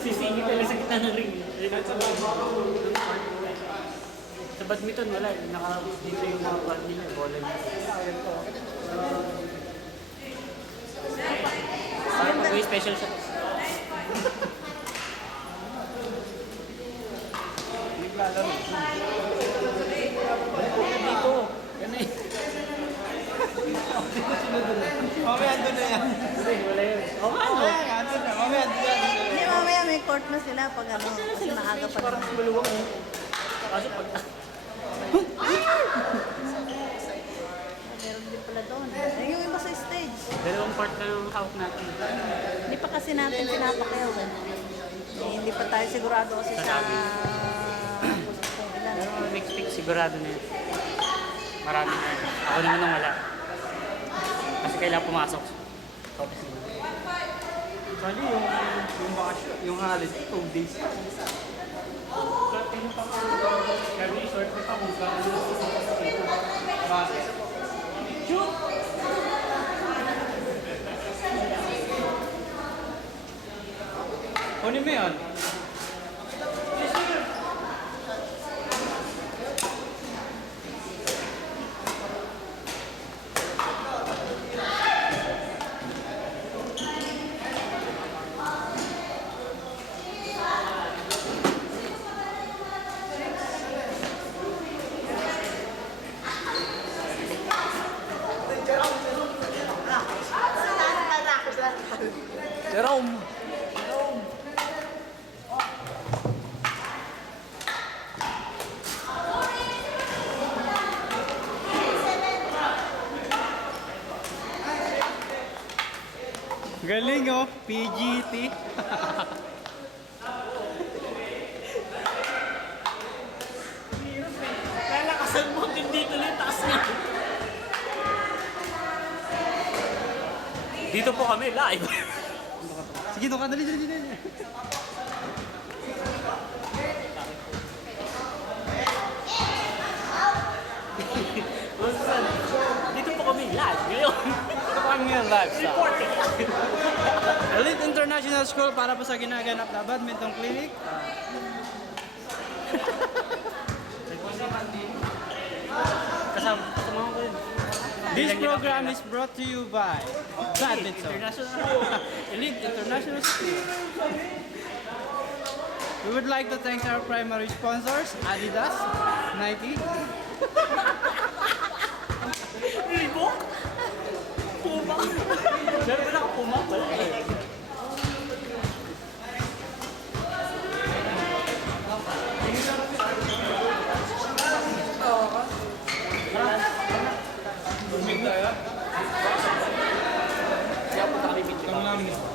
Sisingit talaga sa gitna ng ring. Sa badminton, wala. Dito yung mga ball nila. Bola nila. Parang pag may special shot. Naglalaro. Dito. Yan eh. Mamaya andun na yan. Hindi, wala yun. Oo nga, no? Mamaya nga, andun na. Mamaya andun na. Hindi, mamaya may court na sila pag ano, kasi maaga pa Parang naman. maluwang eh. Kaso pag... Meron din pala doon. Ay, yung iba sa stage. Dalawang part na yung hawak natin. Hindi pa kasi natin pinapakiyaw eh. Hindi pa tayo sigurado kasi sa Sasabi. kung ilan. Pero next week sigurado na yun. Marami na yun. Ako naman nang wala. Kasi kailangan pumasok. Tapos yun. Actually, yung bakasyon, yung holiday, 2 days. Kami short ko pa kung saan Bakit? Kunin mo yun. Jerome! Galing oh, PGT. lalakasan mo din dito lang taas niya. Dito po kami live. Sige, doon ka, dali. Dito po kami live ngayon. Ang ngayon live sa Reporting. Elite International School para po sa ginaganap na badminton clinic. Kasama ko yun. This program is brought to you by Badminton. International. Elite International School. We would like to thank our primary sponsors, Adidas, Nike. Reebok? Puma? Meron na ako Puma? Wala eh. Tumig tayo. Kaya punta kami video. Kami namin.